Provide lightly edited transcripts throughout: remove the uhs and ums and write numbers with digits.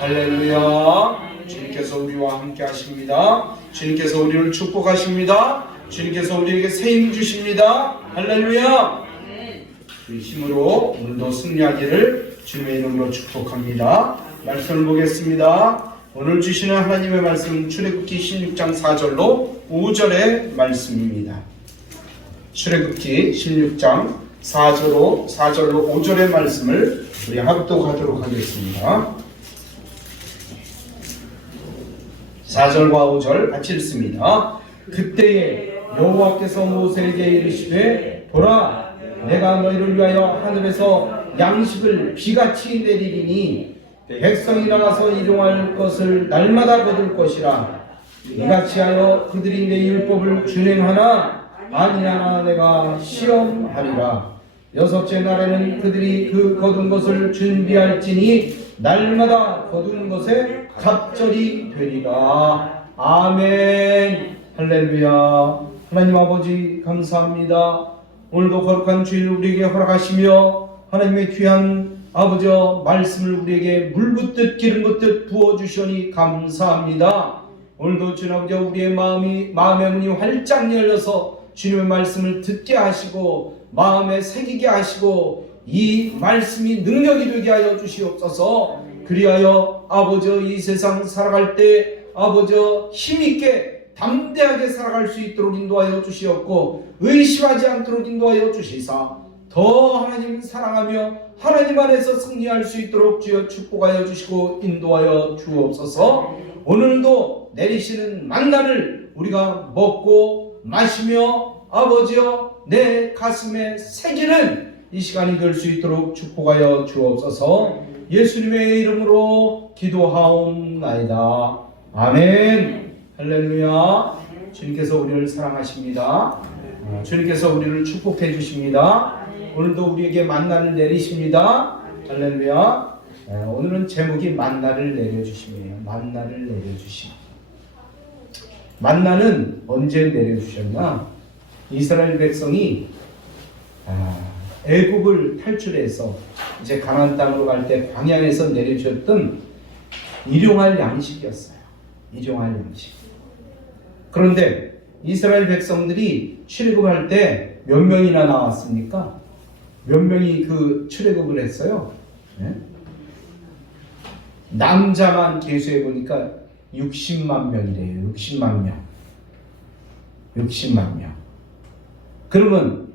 할렐루야. 주님께서 우리와 함께 하십니다. 주님께서 우리를 축복하십니다. 주님께서 우리에게 새 힘 주십니다. 할렐루야. 그 힘으로 오늘도 승리하기를 주님의 이름으로 축복합니다. 말씀을 보겠습니다. 오늘 주시는 하나님의 말씀은 출애굽기 16장 4절로 5절의 말씀입니다. 출애굽기 16장 4절로 5절의 말씀을 우리 합독하도록 하겠습니다. 4절과 5절 같이 읽습니다. 그때에 여호와께서 모세에게 이르시되 보라, 내가 너희를 위하여 하늘에서 양식을 비같이 내리리니 백성이 일어나서 일용할 것을 날마다 거둘 것이라. 이같이 하여 그들이 내 율법을 준행하나 아니하나 내가 시험하리라. 여섯째 날에는 그들이 그 거둔 것을 준비할지니 날마다 거두는 것에 갑절이 되리라. 아멘. 할렐루야. 하나님 아버지 감사합니다. 오늘도 거룩한 주일 우리에게 허락하시며 하나님의 귀한 아버지 말씀을 우리에게 물 붓듯 기름 붓듯 부어주시니 감사합니다. 오늘도 주님 아버지 우리의 마음의 문이 활짝 열려서 주님의 말씀을 듣게 하시고 마음에 새기게 하시고 이 말씀이 능력이 되게 하여 주시옵소서. 그리하여 아버지 이 세상 살아갈 때 아버지 힘있게 담대하게 살아갈 수 있도록 인도하여 주시옵고 의심하지 않도록 인도하여 주시사 더 하나님 사랑하며 하나님 안에서 승리할 수 있도록 주여 축복하여 주시고 인도하여 주옵소서. 오늘도 내리시는 만나를 우리가 먹고 마시며 아버지여 내 가슴에 새기는 이 시간이 될 수 있도록 축복하여 주옵소서. 예수님의 이름으로 기도하옵나이다. 아멘. 할렐루야. 주님께서 우리를 사랑하십니다. 주님께서 우리를 축복해 주십니다. 오늘도 우리에게 만나를 내리십니다. 할렐루야. 오늘은 제목이 만나를 내려주심이에요. 만나를 내려주심. 만나는 언제 내려주셨나? 이스라엘 백성이 애굽을 탈출해서 이제 가나안 땅으로 갈 때 광야에서 내려주셨던 일용할 양식이었어요. 일용할 양식. 그런데 이스라엘 백성들이 출애굽할 때 몇 명이나 나왔습니까? 몇 명이 그 출애굽을 했어요? 네? 남자만 계수해 보니까 60만 명이래요. 60만 명. 60만 명. 그러면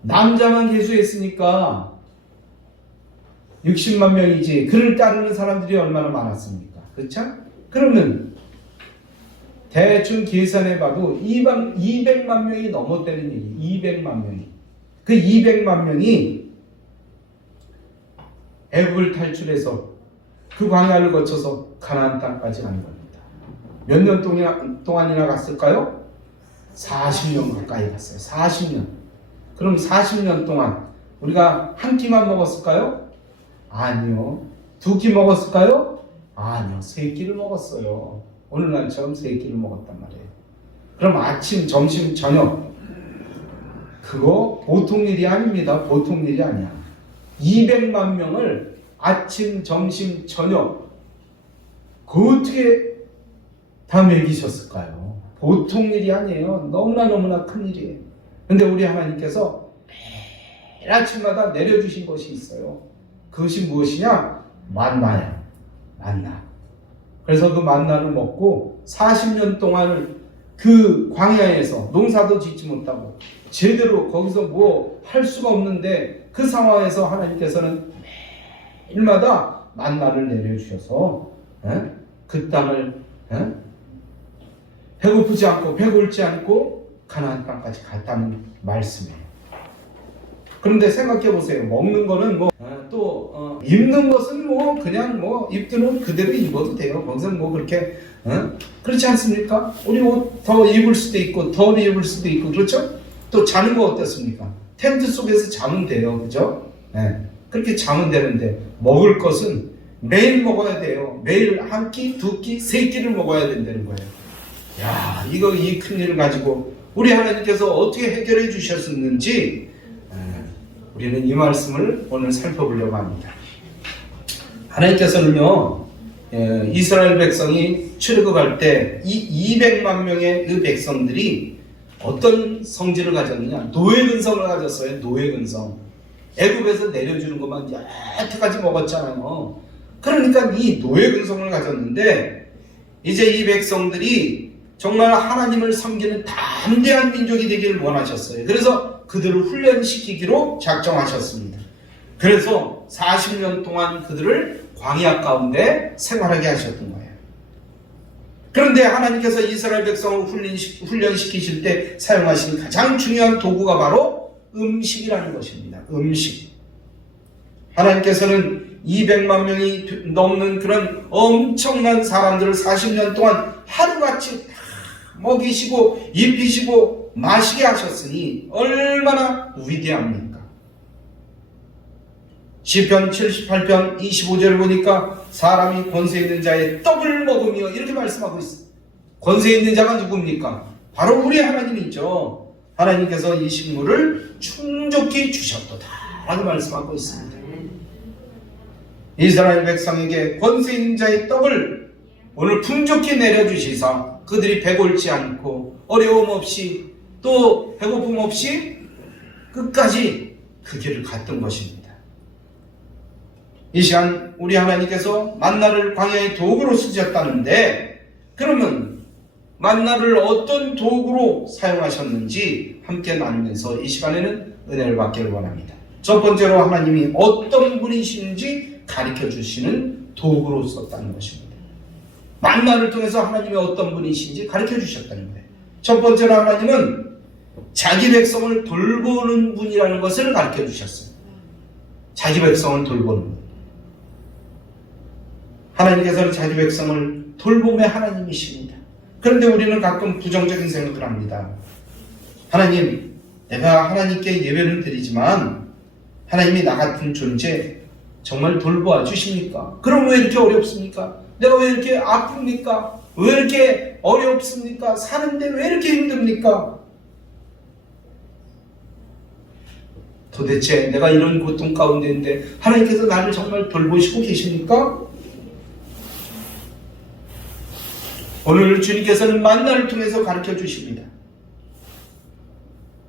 남자만 계수했으니까 60만 명이지 그를 따르는 사람들이 얼마나 많았습니까? 그렇죠? 그러면 대충 계산해봐도 200만 명이 넘었다는 얘기. 200만 명이. 그 200만 명이 애굽을 탈출해서 그 광야를 거쳐서 가나안 땅까지 간 겁니다. 몇 년 동안이나 갔을까요? 40년 가까이 갔어요. 40년. 그럼 40년 동안 우리가 한 끼만 먹었을까요? 아니요. 두 끼 먹었을까요? 아니요. 세 끼를 먹었어요. 오늘날처럼 세 끼를 먹었단 말이에요. 그럼 아침, 점심, 저녁 그거 보통 일이 아닙니다. 보통 일이 아니야. 200만 명을 아침, 점심, 저녁 그 어떻게 다 먹이셨을까요? 보통 일이 아니에요. 너무나 큰 일이에요. 근데 우리 하나님께서 매일 아침마다 내려주신 것이 있어요. 그것이 무엇이냐? 만나야. 만나. 그래서 그 만나를 먹고 40년 동안을 그 광야에서 농사도 짓지 못하고 제대로 거기서 뭐 할 수가 없는데 그 상황에서 하나님께서는 매일마다 만나를 내려주셔서 그 땅을 배고프지 않고 배골지 않고 가나안 땅까지 갔다는 말씀이에요. 그런데 생각해 보세요. 먹는 거는 입는 것은 그냥 입드는 그대로 입어도 돼요. 거기서 그렇게 그렇지 않습니까? 우리 옷 더 입을 수도 있고 덜 입을 수도 있고 그렇죠? 또 자는 거 어떻습니까? 텐트 속에서 자면 돼요. 그죠? 그렇게 자면 되는데 먹을 것은 매일 먹어야 돼요. 매일 한 끼, 두 끼, 세 끼를 먹어야 된다는 거예요. 야, 이 큰일을 가지고 우리 하나님께서 어떻게 해결해 주셨는지 우리는 이 말씀을 오늘 살펴보려고 합니다. 하나님께서는요, 이스라엘 백성이 출애굽할 때 이 200만 명의 그 백성들이 어떤 성질을 가졌느냐? 노예 근성을 가졌어요. 노예 근성. 애굽에서 내려주는 것만 여태까지 먹었잖아요. 그러니까 이 노예 근성을 가졌는데 이제 이 백성들이 정말 하나님을 섬기는 담대한 민족이 되기를 원하셨어요. 그래서 그들을 훈련시키기로 작정하셨습니다. 그래서 40년 동안 그들을 광야 가운데 생활하게 하셨던 거예요. 그런데 하나님께서 이스라엘 백성을 훈련시키실 때 사용하신 가장 중요한 도구가 바로 음식이라는 것입니다. 음식. 하나님께서는 200만 명이 넘는 그런 엄청난 사람들을 40년 동안 하루같이 먹이시고 입히시고 마시게 하셨으니 얼마나 위대합니까? 시편 78편 25절을 보니까 사람이 권세 있는 자의 떡을 먹으며 이렇게 말씀하고 있어요. 권세 있는 자가 누굽니까? 바로 우리 하나님이죠. 하나님께서 이 식물을 충족히 주셨도다 라고 말씀하고 있습니다. 이스라엘 백성에게 권세 있는 자의 떡을 오늘 풍족히 내려주시사 그들이 배골지 않고 어려움 없이 또 배고픔 없이 끝까지 그 길을 갔던 것입니다. 이 시간 우리 하나님께서 만나를 광야의 도구로 쓰셨다는데 그러면 만나를 어떤 도구로 사용하셨는지 함께 나누면서 이 시간에는 은혜를 받기를 원합니다. 첫 번째로 하나님이 어떤 분이신지 가르쳐 주시는 도구로 썼다는 것입니다. 만나를 통해서 하나님이 어떤 분이신지 가르쳐 주셨다는 거예요. 첫 번째로 하나님은 자기 백성을 돌보는 분이라는 것을 가르쳐 주셨어요. 자기 백성을 돌보는 분. 하나님께서는 자기 백성을 돌봄의 하나님이십니다. 그런데 우리는 가끔 부정적인 생각을 합니다. 하나님, 내가 하나님께 예배는 드리지만 하나님이 나 같은 존재 정말 돌보아 주십니까? 그럼 왜 이렇게 어렵습니까? 내가 왜 이렇게 아픕니까? 왜 이렇게 어렵습니까? 사는데 왜 이렇게 힘듭니까? 도대체 내가 이런 고통 가운데인데 하나님께서 나를 정말 돌보시고 계십니까? 오늘 주님께서는 만나를 통해서 가르쳐 주십니다.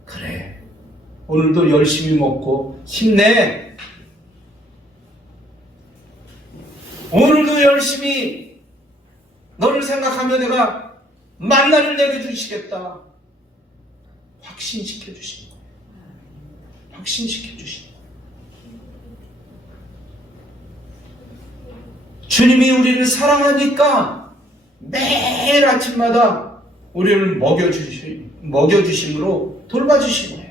그래, 오늘도 열심히 먹고 힘내. 오늘도 열심히 너를 생각하며 내가 만나를 내려주시겠다. 확신시켜 주시는 거예요. 확신시켜 주시는 거예요. 주님이 우리를 사랑하니까 매일 아침마다 우리를 먹여주심으로 돌봐주신 거예요.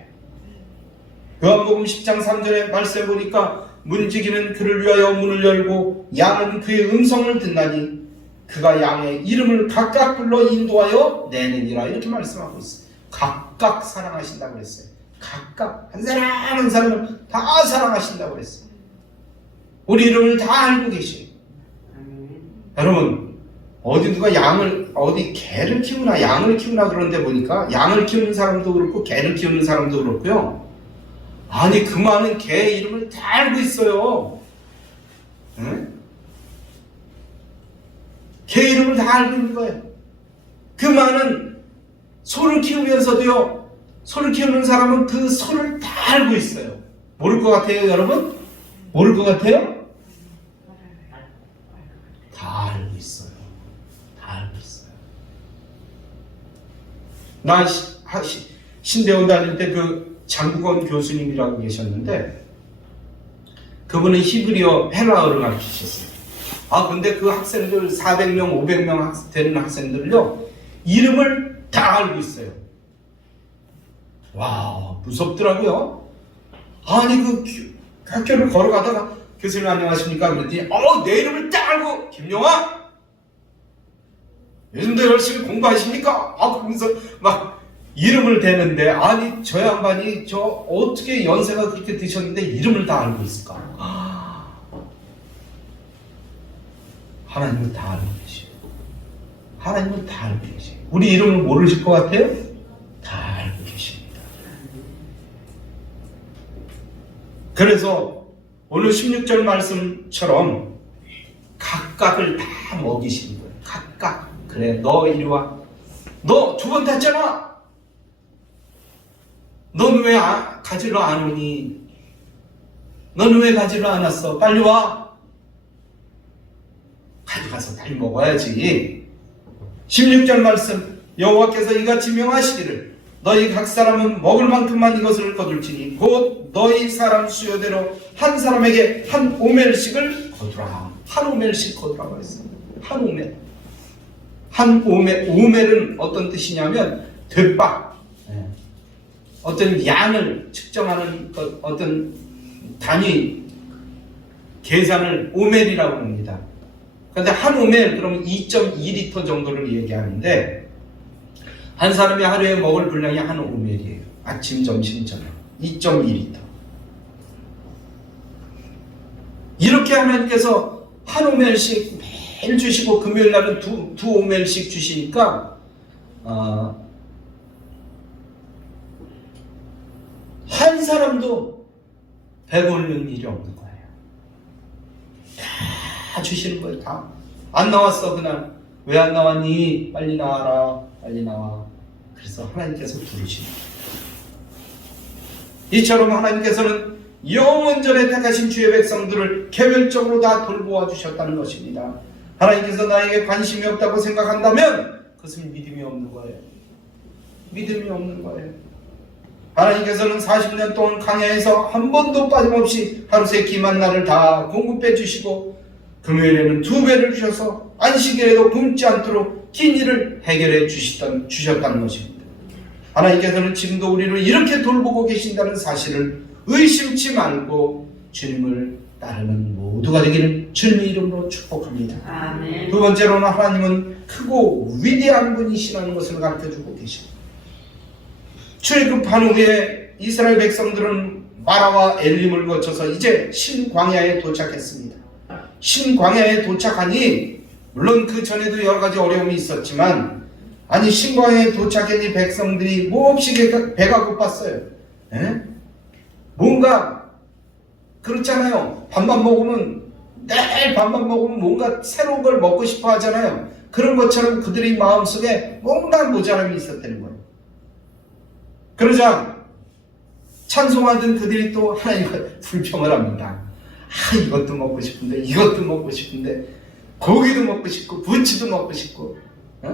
요한복음 10장 3절의 말씀에 보니까 문지기는 그를 위하여 문을 열고 양은 그의 음성을 듣나니 그가 양의 이름을 각각 불러 인도하여 내느니라 이렇게 말씀하고 있어요. 각각 사랑하신다고 그랬어요. 각각 한 사람 한 사람을 다 사랑하신다고 그랬어요. 우리 이름을 다 알고 계셔요. 여러분 어디 누가 개를 키우나 양을 키우나 그런데 보니까 양을 키우는 사람도 그렇고 개를 키우는 사람도 그렇고요. 아니 그 많은 개 이름을 다 알고 있어요. 응? 개 이름을 다 알고 있는 거예요. 그 많은 소를 키우면서도요. 소를 키우는 사람은 그 소를 다 알고 있어요. 모를 것 같아요 여러분? 모를 것 같아요? 다 알고 있어요. 다 알고 있어요. 나 신대원 다닐 때 그 장국원 교수님이라고 계셨는데 그분은 히브리어 헬라어를 가르치셨어요. 근데 그 학생들 400명 500명 되는 학생들을요 이름을 다 알고 있어요. 와 무섭더라고요. 아니 그 학교를 걸어가다가 교수님 안녕하십니까 그랬더니 내 이름을 딱 알고 김용아 요즘도 열심히 공부하십니까? 그러면서 막 이름을 대는데 아니 저 양반이 저 어떻게 연세가 그렇게 드셨는데 이름을 다 알고 있을까? 하나님은 다 알고 계세요. 하나님은 다 알고 계세요. 우리 이름을 모르실 것 같아요? 다 알고 계십니다. 그래서 오늘 16절 말씀처럼 각각을 다 먹이시는 거예요. 각각. 그래, 너 이리 와. 너 두 번 탔잖아. 너는 왜 가지러 안 오니? 너는 왜 가지러 안 왔어? 빨리 와. 가져가서 빨리 먹어야지. 16절 말씀, 여호와께서 이같이 명하시기를 너희 각 사람은 먹을 만큼만 이것을 거둘지니 곧 너희 사람 수요대로 한 사람에게 한 오멜씩을 거두라. 한 오멜씩 거두라고 했습니다. 한 오멜. 한 오멜. 오멜은 어떤 뜻이냐면 되박. 어떤 양을 측정하는 어떤 단위 계산을 오멜이라고 합니다. 그런데 한 오멜 그러면 2.2리터 정도를 얘기하는데 한 사람이 하루에 먹을 분량이 한 오멜이에요. 아침, 점심, 저녁 2.2리터. 이렇게 하나님께서 한 오멜씩 매일 주시고 금요일 날은 두 오멜씩 주시니까 한 사람도 배고픈 일이 없는 거예요. 다 주시는 거예요. 다. 안 나왔어 그날. 왜 안 나왔니? 빨리 나와라. 빨리 나와. 그래서 하나님께서 부르시는 거예요. 이처럼 하나님께서는 영원전에 택하신 주의 백성들을 개별적으로 다 돌보아 주셨다는 것입니다. 하나님께서 나에게 관심이 없다고 생각한다면 그것은 믿음이 없는 거예요. 믿음이 없는 거예요. 하나님께서는 40년 동안 광야에서 한 번도 빠짐없이 하루새 기만 날을 다 공급해 주시고 금요일에는 2배를 주셔서 안식일에도 굶지 않도록 긴 일을 해결해 주셨다는 것입니다. 하나님께서는 지금도 우리를 이렇게 돌보고 계신다는 사실을 의심치 말고 주님을 따르는 모두가 되기를 주님의 이름으로 축복합니다. 아멘. 두 번째로는 하나님은 크고 위대한 분이시라는 것을 가르쳐주고 계십니다. 출애굽한 후에 이스라엘 백성들은 마라와 엘림을 거쳐서 이제 신광야에 도착했습니다. 신광야에 도착하니 물론 그 전에도 여러 가지 어려움이 있었지만 아니 신광야에 도착했니 백성들이 몹시 배가 고팠어요. 에? 뭔가 그렇잖아요. 밥만 먹으면 매일 밥만 먹으면 뭔가 새로운 걸 먹고 싶어 하잖아요. 그런 것처럼 그들의 마음속에 뭔가 모자람이 있었다는 거예요. 그러자 찬송하던 그들이 또 하나님과 불평을 합니다. 이것도 먹고 싶은데 이것도 먹고 싶은데 고기도 먹고 싶고 부치도 먹고 싶고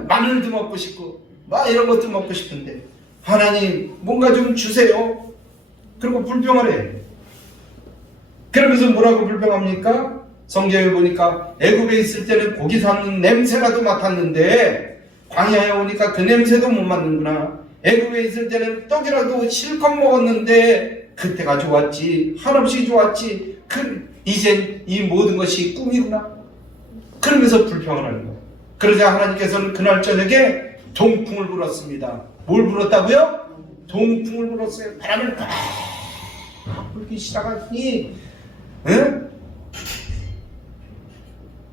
마늘도 먹고 싶고 막 이런 것도 먹고 싶은데 하나님 뭔가 좀 주세요. 그리고 불평을 해요. 그러면서 뭐라고 불평합니까? 성경에 보니까 애굽에 있을 때는 고기 삶는 냄새라도 맡았는데 광야에 오니까 그 냄새도 못 맡는구나. 애굽에 있을 때는 떡이라도 실컷 먹었는데 그때가 좋았지, 한없이 좋았지. 이젠 이 모든 것이 꿈이구나. 그러면서 불평을 하는 거예요. 그러자 하나님께서는 그날 저녁에 동풍을 불었습니다. 뭘 불었다고요? 동풍을 불었어요. 바람을 팍 불기 시작하니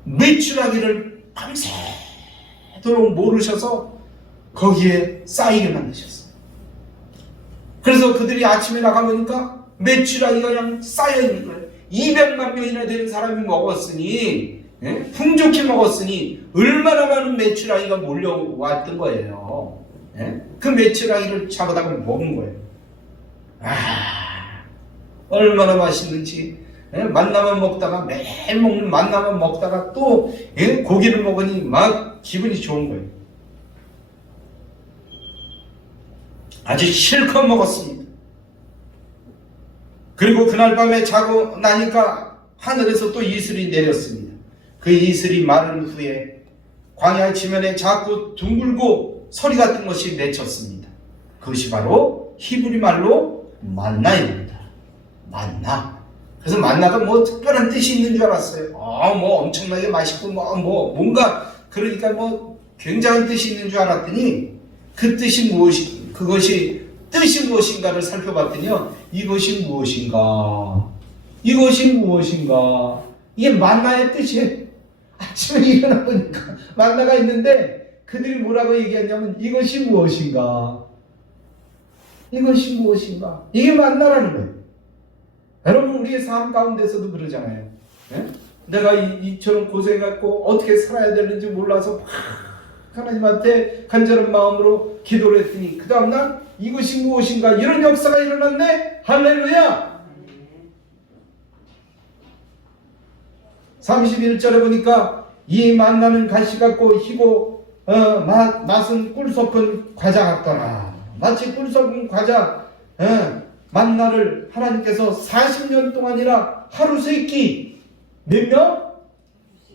메추라기를 밤새도록 모르셔서 거기에 쌓이게 만드셨어요. 그래서 그들이 아침에 나가보니까 메추라기가 그냥 쌓여있는 거예요. 200만 명이나 되는 사람이 먹었으니 풍족히 먹었으니 얼마나 많은 메추라기가 몰려왔던 거예요. 그 메추라기를 잡아다가 먹은 거예요. 얼마나 맛있는지. 만나만 먹다가 매일 먹는 만나만 먹다가 또 고기를 먹으니 막 기분이 좋은 거예요. 아주 실컷 먹었습니다. 그리고 그날 밤에 자고 나니까 하늘에서 또 이슬이 내렸습니다. 그 이슬이 마른 후에 광야 지면에 자꾸 둥글고 소리 같은 것이 맺혔습니다. 그것이 바로 히브리 말로 만나입니다. 만나. 그래서 만나가 뭐 특별한 뜻이 있는 줄 알았어요. 뭐 엄청나게 맛있고 뭔가 그러니까 뭐 굉장한 뜻이 있는 줄 알았더니 그 뜻이 그것이 뜻이 무엇인가를 살펴봤더니요. 이것이 무엇인가? 이게 만나의 뜻이에요. 아침에 일어나 보니까 만나가 있는데 그들이 뭐라고 얘기했냐면 이것이 무엇인가? 이게 만나라는 거예요. 여러분 우리의 삶 가운데서도 그러잖아요. 내가 이처럼 고생했고 어떻게 살아야 되는지 몰라서 막 하나님한테 간절한 마음으로 기도를 했더니 그 다음날 이것이 무엇인가 이런 역사가 일어났네. 할렐루야. 31절에 보니까 이 만나는 가시 같고 희고 맛은 꿀 섞은 과자 같더라. 마치 꿀 섞은 과자 만나를 하나님께서 40년 동안이나 하루 세 끼 몇 명?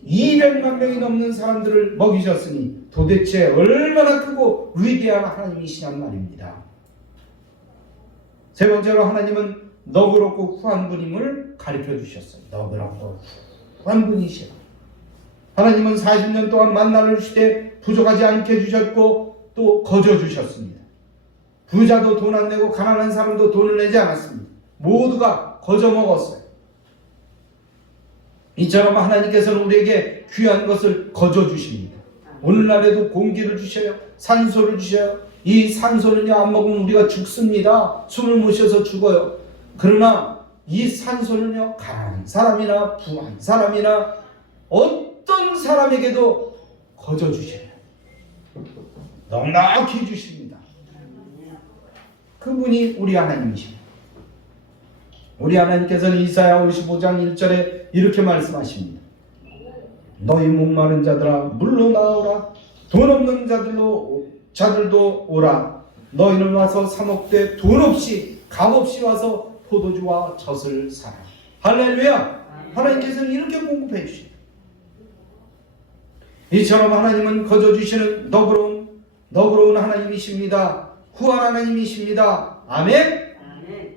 200만 명이 넘는 사람들을 먹이셨으니 도대체 얼마나 크고 위대한 하나님이시란 말입니다. 세 번째로 하나님은 너그럽고 후한 분임을 가르쳐 주셨어요. 너그럽고 후한 분이시라. 하나님은 40년 동안 만나를 주시되 부족하지 않게 해주셨고 또 거저 주셨습니다. 부자도 돈 안 내고 가난한 사람도 돈을 내지 않았습니다. 모두가 거저 먹었어요. 이처럼 하나님께서는 우리에게 귀한 것을 거저 주십니다. 오늘날에도 공기를 주셔요. 산소를 주셔요. 이 산소는요, 안 먹으면 우리가 죽습니다. 숨을 못 쉬어서 죽어요. 그러나 이 산소는요, 가난한 사람이나 부한 사람이나 어떤 사람에게도 거저 주셔요. 넉넉히 주십니다. 그분이 우리 하나님이십니다. 우리 하나님께서는 이사야 55장 1절에 이렇게 말씀하십니다. 너희 목마른 자들아 물로 나오라. 돈 없는 자들도 오라. 너희는 와서 사 먹되 돈 없이 값 없이 와서 포도주와 젖을 사라. 할렐루야. 하나님께서는 이렇게 공급해 주십니다. 이처럼 하나님은 거저 주시는 너그러운 하나님이십니다. 후한 하나님이십니다. 아멘.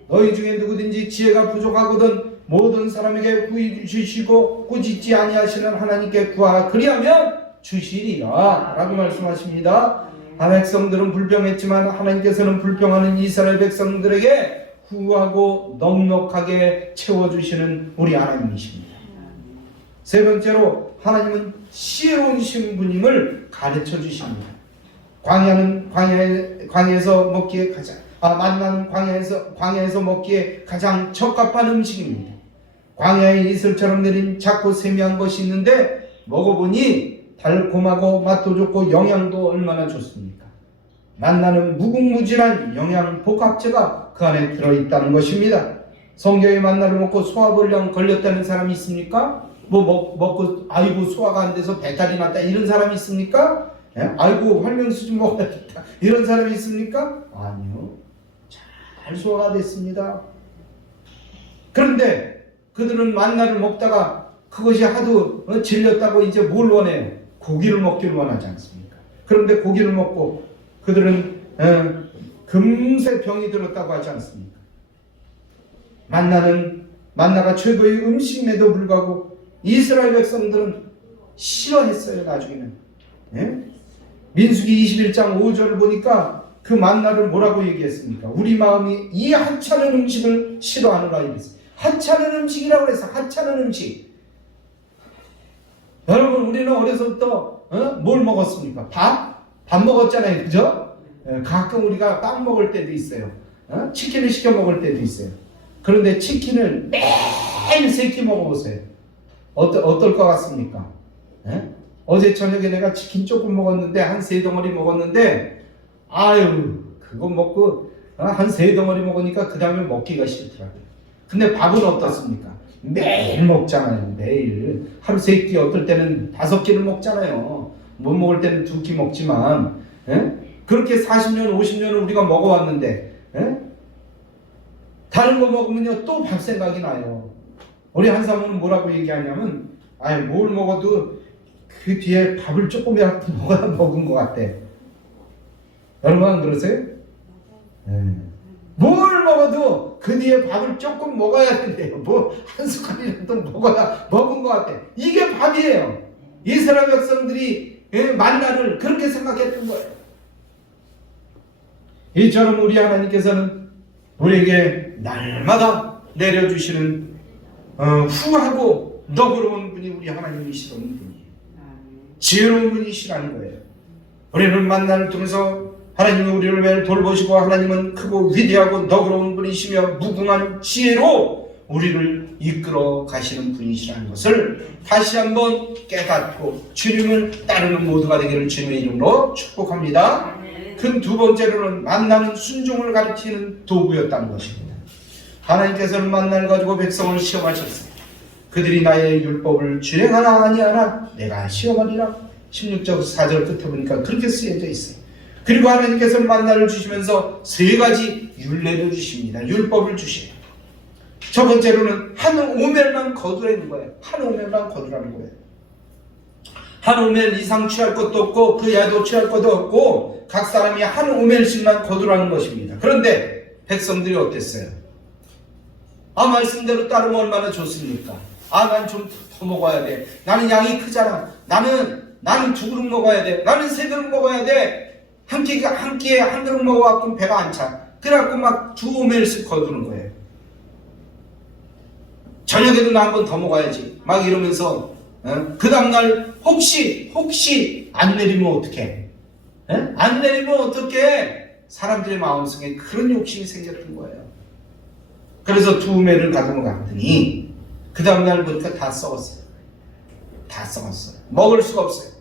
너희 중에 누구든지 지혜가 부족하거든 모든 사람에게 구히 주시고 꾸짖지 아니하시는 하나님께 구하라. 그리하면 주시리라 라고 말씀하십니다. 백성들은 불평했지만 하나님께서는 불평하는 이스라엘 백성들에게 후하고 넉넉하게 채워주시는 우리 하나님이십니다. 세 번째로 하나님은 지혜로우신 분임을 가르쳐 주십니다. 광야에서 먹기에 만나는 광야에서 먹기에 가장 적합한 음식입니다. 광야에 이슬처럼 내린 작고 세미한 것이 있는데 먹어보니 달콤하고 맛도 좋고 영양도 얼마나 좋습니까? 만나는 무궁무진한 영양 복합제가 그 안에 들어있다는 것입니다. 성경에 만나를 먹고 소화불량 걸렸다는 사람이 있습니까? 먹고 아이고 소화가 안 돼서 배탈이 났다 이런 사람이 있습니까? 아이고 활명수 좀 먹어야겠다 이런 사람이 있습니까? 아니요. 잘 소화가 됐습니다. 그런데 그들은 만나를 먹다가 그것이 하도 질렸다고 이제 뭘 원해요? 고기를 먹기를 원하지 않습니까? 그런데 고기를 먹고 그들은 금세 병이 들었다고 하지 않습니까? 만나가 최고의 음식임에도 불구하고 이스라엘 백성들은 싫어했어요. 나중에는 민수기 21장 5절을 보니까 그 만나를 뭐라고 얘기했습니까? 우리 마음이 이 하찮은 음식을 싫어하노라 이랬어요. 하찮은 음식이라고 그래서 하찮은 음식. 여러분 우리는 어려서부터 뭘 먹었습니까? 밥 먹었잖아요. 그죠? 가끔 우리가 빵 먹을 때도 있어요. 치킨을 시켜 먹을 때도 있어요. 그런데 치킨을 매일 3끼 먹어보세요. 어떨 것 같습니까? 어제 저녁에 내가 치킨 조금 먹었는데 한 3덩어리 먹었는데 아유 그거 먹고 한 3덩어리 먹으니까 그 다음에 먹기가 싫더라고요. 근데 밥은 어떻습니까? 매일 먹잖아요. 매일 하루 3끼 어떨 때는 5끼를 먹잖아요. 못 먹을 때는 2끼 먹지만 그렇게 40년 50년을 우리가 먹어왔는데 다른 거 먹으면요 또 밥 생각이 나요. 우리 한 사모는 뭐라고 얘기하냐면 뭘 먹어도 그 뒤에 밥을 조금이라도 먹어야 먹은 것 같아. 여러분 안 그러세요? 뭘 먹어도 그 뒤에 밥을 조금 먹어야 된대요. 한 숟갈이라도 먹어야 먹은 것 같아. 이게 밥이에요. 이스라엘 백성들이 만나를 그렇게 생각했던 거예요. 이처럼 우리 하나님께서는 우리에게 날마다 내려주시는 후하고 너그러운 분이 우리 하나님이시라는 분이에요. 지혜로운 분이시라는 거예요. 우리는 만나를 통해서 하나님은 우리를 매일 돌보시고 하나님은 크고 위대하고 너그러운 분이시며 무궁한 지혜로 우리를 이끌어 가시는 분이시라는 것을 다시 한번 깨닫고 주님을 따르는 모두가 되기를 주님의 이름으로 축복합니다. 그 두 번째로는 만나는 순종을 가르치는 도구였다는 것입니다. 하나님께서는 만나를 가지고 백성을 시험하셨습니다. 그들이 나의 율법을 준행하나 아니하나 내가 시험하리라. 16절 4절 끝에 보니까 그렇게 쓰여져 있어요. 그리고 하나님께서는 만나를 주시면서 세 가지 율례를 주십니다. 율법을 주셔요. 첫 번째로는 한 오멜만 거두라는 거예요. 한 오멜만 거두라는 거예요. 한 오멜 이상 취할 것도 없고 그 야도 취할 것도 없고 각 사람이 한 오멜씩만 거두라는 것입니다. 그런데 백성들이 어땠어요? 말씀대로 따르면 얼마나 좋습니까? 난 좀 더 먹어야 돼. 나는 양이 크잖아. 나는 두 그릇 먹어야 돼. 나는 세 그릇 먹어야 돼. 한 끼에 한 그릇 먹어갖고 배가 안 차. 그래갖고 막 두 오멜씩 거두는 거예요. 저녁에도 나 한 번 더 먹어야지. 막 이러면서 그 다음날 혹시 안 내리면 어떡해? 안 내리면 어떡해? 사람들의 마음속에 그런 욕심이 생겼던 거예요. 그래서 두 오멜을 가지고 갔더니 그 다음날 보니까 다 썩었어요. 다 썩었어요. 먹을 수가 없어요.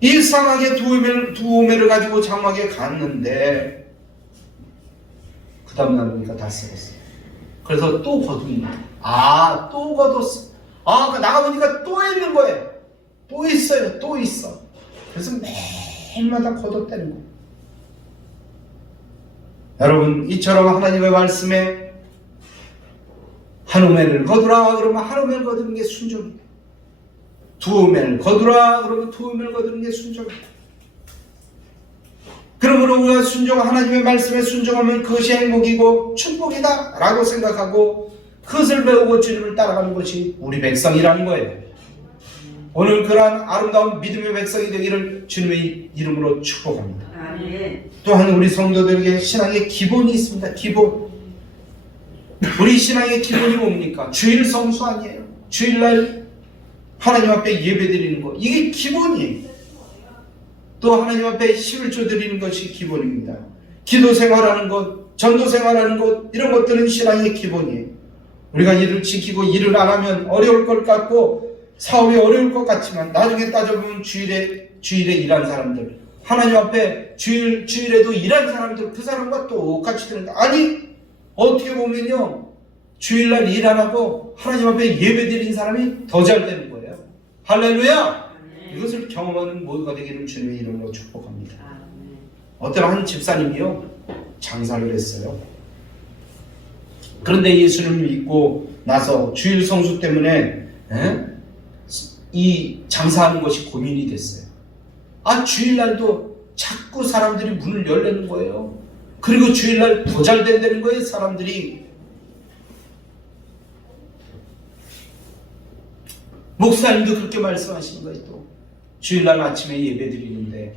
일상하게 두 오멜을 가지고 장막에 갔는데 그 다음날 보니까 다 썩었어요. 그래서 또 거둡니다. 또 거뒀어. 나가보니까 또 있는 거예요. 또 있어요. 또 있어. 그래서 매일마다 거뒀다는 거예요. 여러분, 이처럼 하나님의 말씀에 한 오멜을 거두라 그러면 한 오멜 거두는 게 순종이에요. 두 오멜 거두라 그러면 두 오멜 거두는 게 순종이에요. 그러므로 우리가 하나님의 말씀에 순종하면 그것이 행복이고 축복이다 라고 생각하고 그것을 배우고 주님을 따라가는 것이 우리 백성이라는 거예요. 오늘 그러한 아름다운 믿음의 백성이 되기를 주님의 이름으로 축복합니다. 또한 우리 성도들에게 신앙의 기본이 있습니다. 기본. 우리 신앙의 기본이 뭡니까? 주일 성수 아니에요. 주일날 하나님 앞에 예배 드리는 것, 이게 기본이에요. 또 하나님 앞에 11조 드리는 것이 기본입니다. 기도 생활하는 것, 전도 생활하는 것, 이런 것들은 신앙의 기본이에요. 우리가 일을 지키고 일을 안 하면 어려울 것 같고 사업이 어려울 것 같지만 나중에 따져보면 주일에 일한 사람들, 하나님 앞에 주일에도 일한 사람들, 그 사람과 똑같이 되는 거예요. 아니, 어떻게 보면요, 주일날 일 안 하고 하나님 앞에 예배 드린 사람이 더 잘 되는 거예요. 할렐루야! 이것을 경험하는 모두가 되기를 주님의 이름으로 축복합니다. 어떤 한 집사님이요, 장사를 했어요. 그런데 예수님을 믿고 나서 주일 성수 때문에 이 장사하는 것이 고민이 됐어요. 주일날도 자꾸 사람들이 문을 열려는 거예요. 그리고 주일날 더 잘 된다는 거예요, 사람들이. 목사님도 그렇게 말씀하시는 거예요. 또 주일날 아침에 예배 드리는데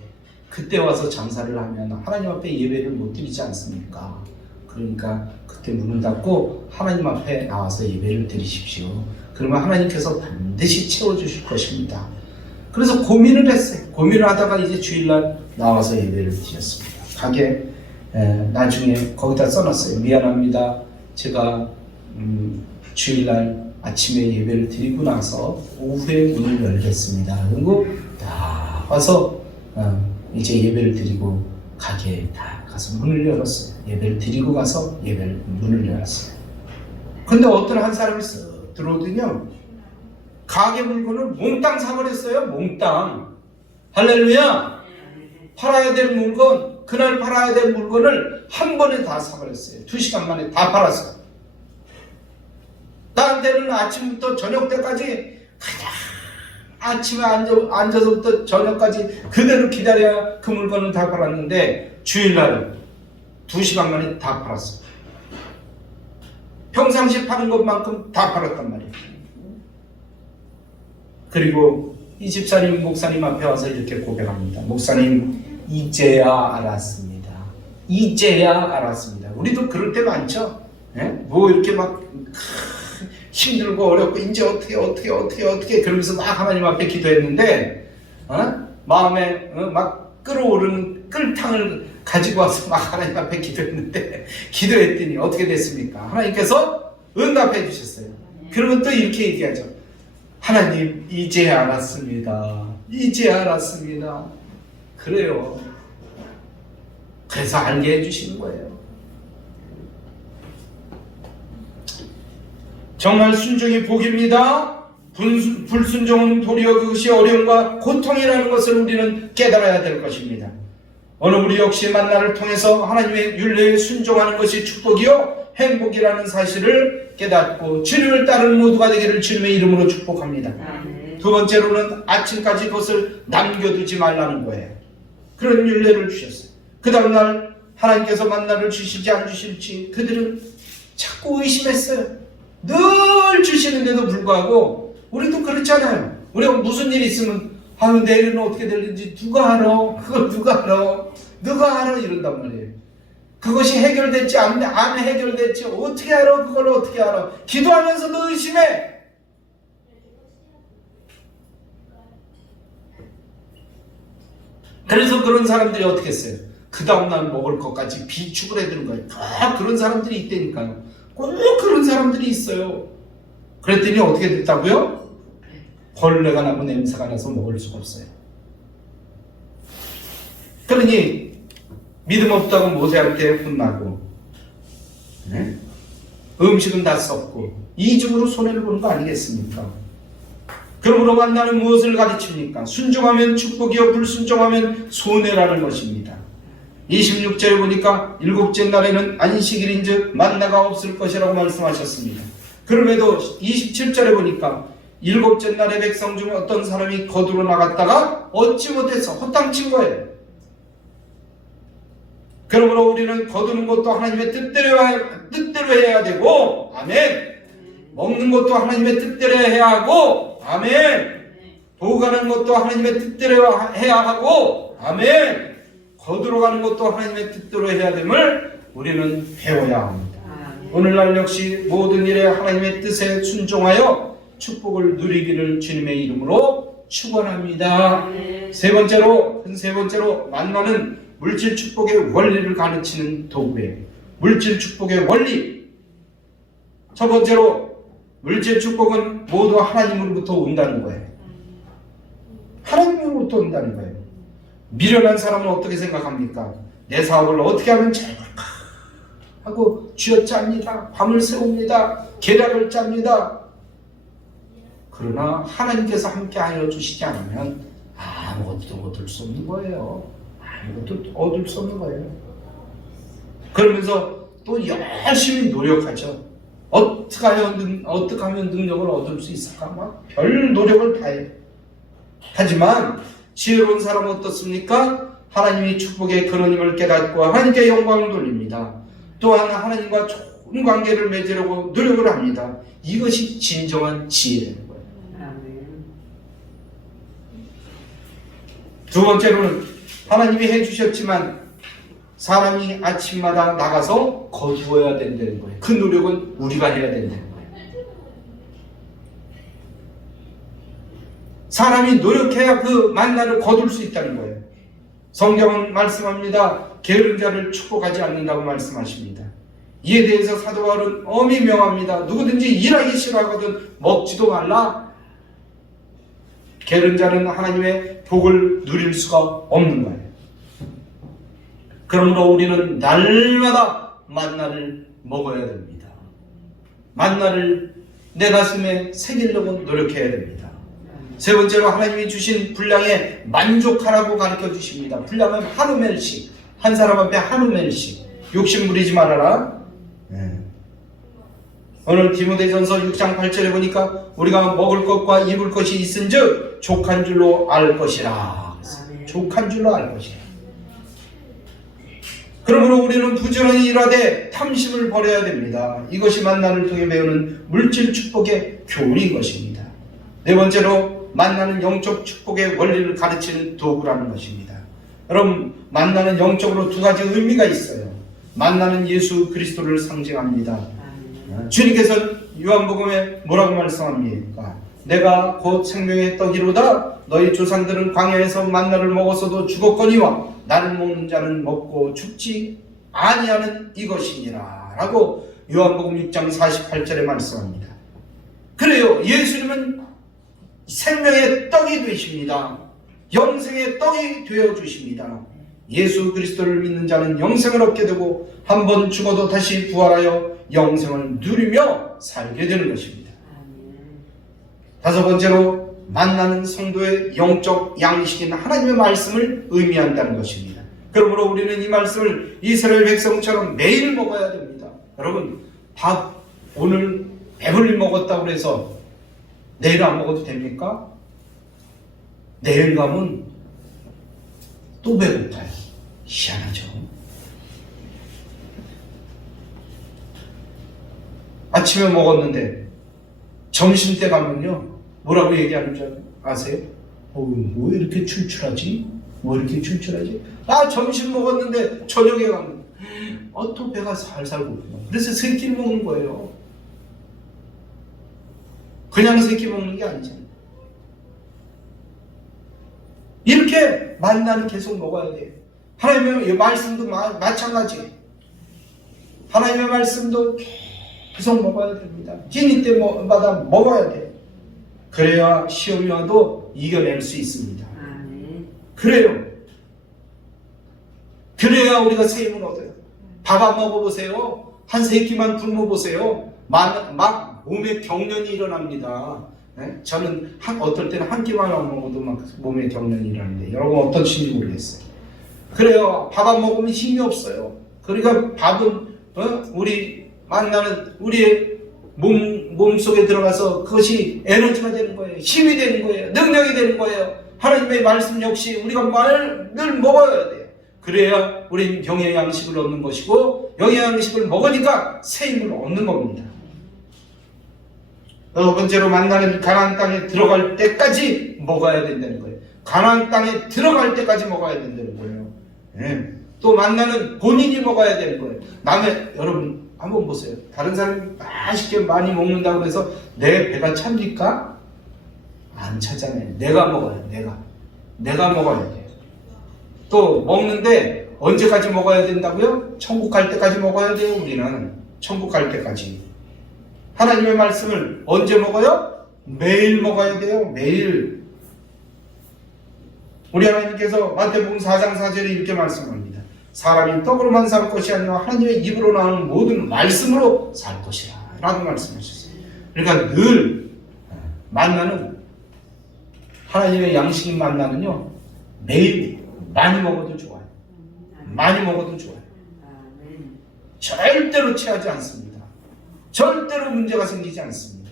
그때 와서 장사를 하면 하나님 앞에 예배를 못 드리지 않습니까? 그러니까 그때 문을 닫고 하나님 앞에 나와서 예배를 드리십시오. 그러면 하나님께서 반드시 채워주실 것입니다. 그래서 고민을 했어요. 고민을 하다가 이제 주일날 나와서 예배를 드렸습니다. 가게 나중에 거기다 써놨어요. 미안합니다. 제가 주일날 아침에 예배를 드리고 나서 오후에 문을 열겠습니다. 그리고 다 와서 이제 예배를 드리고 가게에 다 가서 문을 열었어요. 예배를 드리고 가서 문을 열었어요. 근데 어떤 한 사람이 쓱 들어오더니요, 가게 물건을 몽땅 사버렸어요. 몽땅. 할렐루야. 팔아야 될 물건, 그날 팔아야 될 물건을 한 번에 다 사버렸어요. 2시간 만에 다 팔았어요. 나한테는 아침부터 저녁 때까지 가장 아침에 앉아서부터 저녁까지 그대로 기다려야 그 물건을 다 팔았는데 주일날은 2시간 만에 다 팔았어요. 평상시 파는 것만큼 다 팔았단 말이에요. 그리고 이 집사님 목사님 앞에 와서 이렇게 고백합니다. 목사님, 이제야 알았습니다. 이제야 알았습니다. 우리도 그럴 때 많죠? 뭐 이렇게 막 힘들고 어렵고 이제 어떻게 그러면서 막 하나님 앞에 기도했는데 마음에 막 끓어오르는 끓탕을 가지고 와서 막 하나님 앞에 기도했더니 어떻게 됐습니까? 하나님께서 응답해 주셨어요. 그러면 또 이렇게 얘기하죠. 하나님, 이제 알았습니다. 이제 알았습니다. 그래요. 그래서 알게 해주시는 거예요. 정말 순종이 복입니다. 불순종은 도리어 그것이 어려움과 고통이라는 것을 우리는 깨달아야 될 것입니다. 오늘 우리 역시 만나를 통해서 하나님의 율례에 순종하는 것이 축복이요 행복이라는 사실을 깨닫고 주님을 따르는 모두가 되기를 주님의 이름으로 축복합니다. 두 번째로는 아침까지 그것을 남겨두지 말라는 거예요. 그런 율례를 주셨어요. 그 다음날 하나님께서 만나를 주실지 안 주실지 그들은 자꾸 의심했어요. 늘 주시는데도 불구하고 우리도 그렇잖아요. 우리가 무슨 일이 있으면 내일은 어떻게 될지 누가 알아? 그걸 누가 알아? 누가 알아? 이런단 말이에요. 그것이 해결됐지 안 해결됐지 어떻게 알아? 그걸 어떻게 알아? 기도하면서도 의심해. 그래서 그런 사람들이 어떻게 했어요? 그 다음날 먹을 것까지 비축을 해두는 거예요. 그런 사람들이 있다니까요. 꼭 그런 사람들이 있어요. 그랬더니 어떻게 됐다고요? 벌레가 나고 냄새가 나서 먹을 수가 없어요. 그러니 믿음 없다고 모세한테 혼나고 음식은 다 썩고 이중으로 손해를 보는 거 아니겠습니까? 그러므로 만나는 무엇을 가르칩니까? 순종하면 축복이요 불순종하면 손해라는 것입니다. 26절에 보니까 일곱째 날에는 안식일인즉 만나가 없을 것이라고 말씀하셨습니다. 그럼에도 27절에 보니까 일곱째 날에 백성 중에 어떤 사람이 거두러 나갔다가 얻지 못해서 허탕친 거예요. 그러므로 우리는 거두는 것도 하나님의 뜻대로 해야 되고 아멘. 먹는 것도 하나님의 뜻대로 해야 하고 아멘. 도가는 것도 하나님의 뜻대로 해야 하고 아멘. 거두러 가는 것도 하나님의 뜻대로 해야 됨을 우리는 배워야 합니다. 오늘날 역시 모든 일에 하나님의 뜻에 순종하여 축복을 누리기를 주님의 이름으로 축원합니다. 세 번째로 만나는 물질 축복의 원리를 가르치는 도구예요. 물질 축복의 원리. 첫 번째로 물질 축복은 모두 하나님으로부터 온다는 거예요. 하나님으로부터 온다는 거예요. 미련한 사람은 어떻게 생각합니까? 내 사업을 어떻게 하면 잘할까 하고 쥐어짭니다. 밤을 새웁니다. 계략을 짭니다. 그러나 하나님께서 함께 하여 주시지 않으면 아무것도 얻을 수 없는 거예요. 아무것도 얻을 수 없는 거예요. 그러면서 또 열심히 노력하죠. 어떻게 하면 능력을 얻을 수 있을까? 막 별 노력을 다해요. 하지만 지혜로운 사람은 어떻습니까? 하나님이 축복의 근원임을 깨닫고 하나님께 영광을 돌립니다. 또한 하나님과 좋은 관계를 맺으려고 노력을 합니다. 이것이 진정한 지혜라는 거예요. 두 번째로는 하나님이 해주셨지만 사람이 아침마다 나가서 거두어야 된다는 거예요. 그 노력은 우리가 해야 된다는 거예요. 사람이 노력해야 그 만나를 거둘 수 있다는 거예요. 성경은 말씀합니다. 게으른 자를 축복하지 않는다고 말씀하십니다. 이에 대해서 사도 바울은 엄히 명합니다. 누구든지 일하기 싫어하거든 먹지도 말라. 게으른 자는 하나님의 복을 누릴 수가 없는 거예요. 그러므로 우리는 날마다 만나를 먹어야 됩니다. 만나를 내 가슴에 새기려고 노력해야 됩니다. 세 번째로 하나님이 주신 분량에 만족하라고 가르쳐 주십니다. 분량은 한 우멜씩, 한 사람 앞에 한 우멜씩. 욕심 부리지 말아라. 오늘 디모데전서 6장 8절에 보니까 우리가 먹을 것과 입을 것이 있은즉 족한 줄로 알 것이라. 족한 줄로 알 것이라. 그러므로 우리는 부지런히 일하되 탐심을 버려야 됩니다. 이것이 만나를 통해 배우는 물질 축복의 교훈인 것입니다. 네 번째로 만나는 영적 축복의 원리를 가르치는 도구라는 것입니다. 여러분, 만나는 영적으로 두 가지 의미가 있어요. 만나는 예수 그리스도를 상징합니다. 주님께서 요한복음에 뭐라고 말씀합니까? 내가 곧 생명의 떡이로다. 너희 조상들은 광야에서 만나를 먹었어도 죽었거니와 나를 먹는 자는 먹고 죽지 아니하는 이것이니라 라고 요한복음 6장 48절에 말씀합니다. 그래요, 예수님은 생명의 떡이 되십니다. 영생의 떡이 되어주십니다. 예수 그리스도를 믿는 자는 영생을 얻게 되고 한 번 죽어도 다시 부활하여 영생을 누리며 살게 되는 것입니다. 다섯 번째로, 만나는 성도의 영적 양식인 하나님의 말씀을 의미한다는 것입니다. 그러므로 우리는 이 말씀을 이스라엘 백성처럼 매일 먹어야 됩니다. 여러분, 밥 오늘 배불리 먹었다고 해서 내일 안 먹어도 됩니까? 내일 가면 또 배고파요. 희한하죠. 아침에 먹었는데 점심때 가면요, 뭐라고 얘기하는 줄 아세요? 뭐 이렇게 출출하지? 뭐 이렇게 출출하지? 아, 점심 먹었는데 저녁에 가면 또 배가 살살 고프요. 그래서 세 끼 먹는 거예요. 그냥 세 끼 먹는 게 아니잖아요. 이렇게 만나는 계속 먹어야 돼요. 하나님의 말씀도 마찬가지. 하나님의 말씀도 계속 먹어야 됩니다. 기니 때마다 먹어야 돼요. 그래야 시험이 와도 이겨낼 수 있습니다. 그래요. 그래야 우리가 새 힘을 얻어요. 밥 안 먹어보세요. 한 세 끼만 굶어보세요. 막 몸에 경련이 일어납니다. 네? 저는 어떨 때는 한 끼만 안 먹어도 막 몸에 경련이 일어나는데 여러분 어떠신지 모르겠어요. 그래요. 밥 안 먹으면 힘이 없어요. 그러니까 밥은 우리 만나는 우리의 몸 속에 들어가서 그것이 에너지가 되는 거예요. 힘이 되는 거예요. 능력이 되는 거예요. 하나님의 말씀 역시 우리가 늘 먹어야 돼요. 그래야 우리는 영의 양식을 얻는 것이고, 영의 양식을 먹으니까 새 힘을 얻는 겁니다. 두 번째로, 만나는 가나안 땅에 들어갈 때까지 먹어야 된다는 거예요. 가나안 땅에 들어갈 때까지 먹어야 된다는 거예요. 네. 또 만나는 본인이 먹어야 되는 거예요. 여러분 한번 보세요. 다른 사람이 맛있게 많이 먹는다고 해서 내 배가 찹니까? 안 차잖아요. 내가 먹어요. 내가 먹어야 돼요. 또 먹는데 언제까지 먹어야 된다고요? 천국 갈 때까지 먹어야 돼요. 우리는 천국 갈 때까지. 하나님의 말씀을 언제 먹어요? 매일 먹어야 돼요. 매일. 우리 하나님께서 마태복음 4장 4절에 이렇게 말씀합니다. 사람이 떡으로만 살 것이 아니라 하나님의 입으로 나오는 모든 말씀으로 살 것이라 라고 말씀하셨어요. 그러니까 늘 만나는 하나님의 양식 만나는요, 매일 많이 먹어도 좋아요. 많이 먹어도 좋아요. 절대로 체하지 않습니다. 절대로 문제가 생기지 않습니다.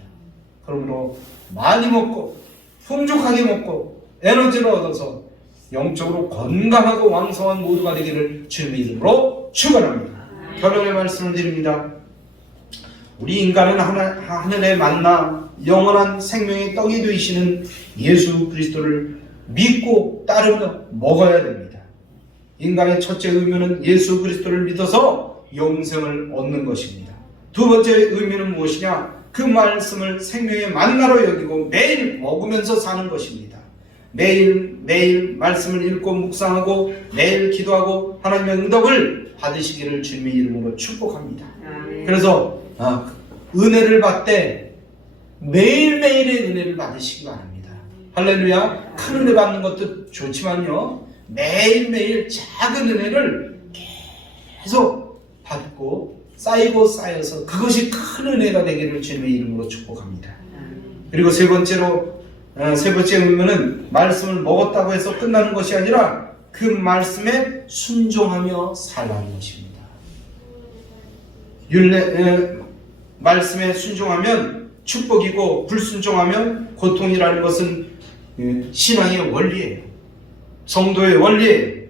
그러므로 많이 먹고 풍족하게 먹고 에너지를 얻어서 영적으로 건강하고 왕성한 모두가 되기를 주님의 이름으로 축원합니다. 결론의 말씀을 드립니다. 우리 인간은 하늘에 만나 영원한 생명의 떡이 되시는 예수 그리스도를 믿고 따르며 먹어야 됩니다. 인간의 첫째 의무는 예수 그리스도를 믿어서 영생을 얻는 것입니다. 두 번째 의미는 무엇이냐? 그 말씀을 생명의 만나로 여기고 매일 먹으면서 사는 것입니다. 매일 말씀을 읽고 묵상하고 매일 기도하고 하나님의 응답을 받으시기를 주님의 이름으로 축복합니다. 그래서 은혜를 받되 매일매일의 은혜를 받으시기 바랍니다. 할렐루야. 큰 은혜 받는 것도 좋지만요, 매일매일 작은 은혜를 계속 받고 쌓이고 쌓여서 그것이 큰 은혜가 되기를 주님의 이름으로 축복합니다. 그리고 세 번째 의미는 말씀을 먹었다고 해서 끝나는 것이 아니라 그 말씀에 순종하며 살라는 것입니다. 말씀에 순종하면 축복이고 불순종하면 고통이라는 것은 신앙의 원리예요. 성도의 원리예요.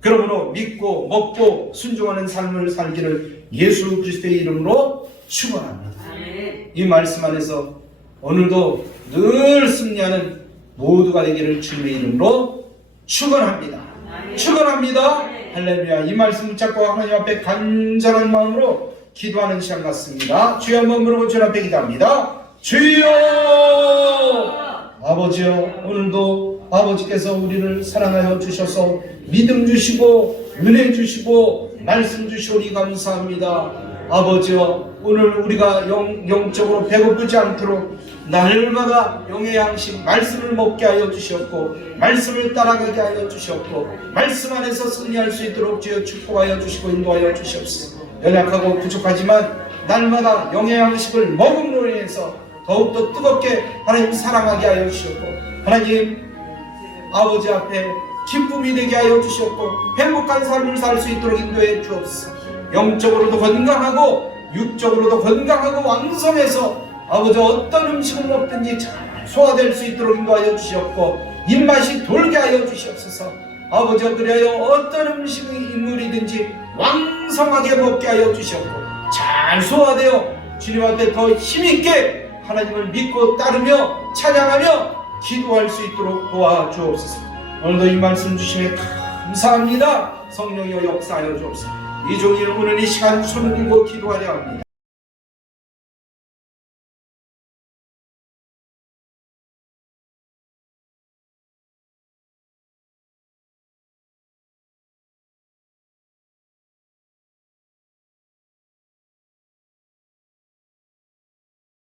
그러므로 믿고 먹고 순종하는 삶을 살기를 예수 그리스도의 이름으로 축원합니다. 이 말씀 안에서 오늘도 늘 승리하는 모두가 되기를 주님의 이름으로 축원합니다. 축원합니다. 할렐루야. 이 말씀 붙잡고 하나님 앞에 간절한 마음으로 기도하는 시간 같습니다. 주여 한번 부르고 주 앞에 기도합니다. 주여. 아버지여, 오늘도 아버지께서 우리를 사랑하여 주셔서 믿음 주시고 은혜 주시고 말씀 주시오니 감사합니다. 아버지여, 오늘 우리가 영적으로 배고프지 않도록 날마다 영의 양식 말씀을 먹게 하여 주시옵고 말씀을 따라가게 하여 주시옵고 말씀 안에서 승리할 수 있도록 주여 축복하여 주시고 인도하여 주시옵소서. 연약하고 부족하지만 날마다 영의 양식을 먹음으로 인해서 더욱더 뜨겁게 하나님 사랑하게 하여 주시옵고 하나님 아버지 앞에 기쁨이 되게 하여 주시옵고 행복한 삶을 살 수 있도록 인도해 주옵소서. 영적으로도 건강하고 육적으로도 건강하고 왕성해서 아버지 어떤 음식을 먹든지 잘 소화될 수 있도록 인도하여 주시옵고 입맛이 돌게 하여 주시옵소서. 아버지 그리하여 어떤 음식의 인물이든지 왕성하게 먹게 하여 주시옵고 잘 소화되어 주님 앞에 더 힘있게 하나님을 믿고 따르며 찬양하며 기도할 수 있도록 도와주옵소서. 오늘도 이 말씀 주심에 감사합니다. 성령이여 역사하여 주옵소서. 이 종이 오늘 이 시간 손을 들고 기도하려 합니다.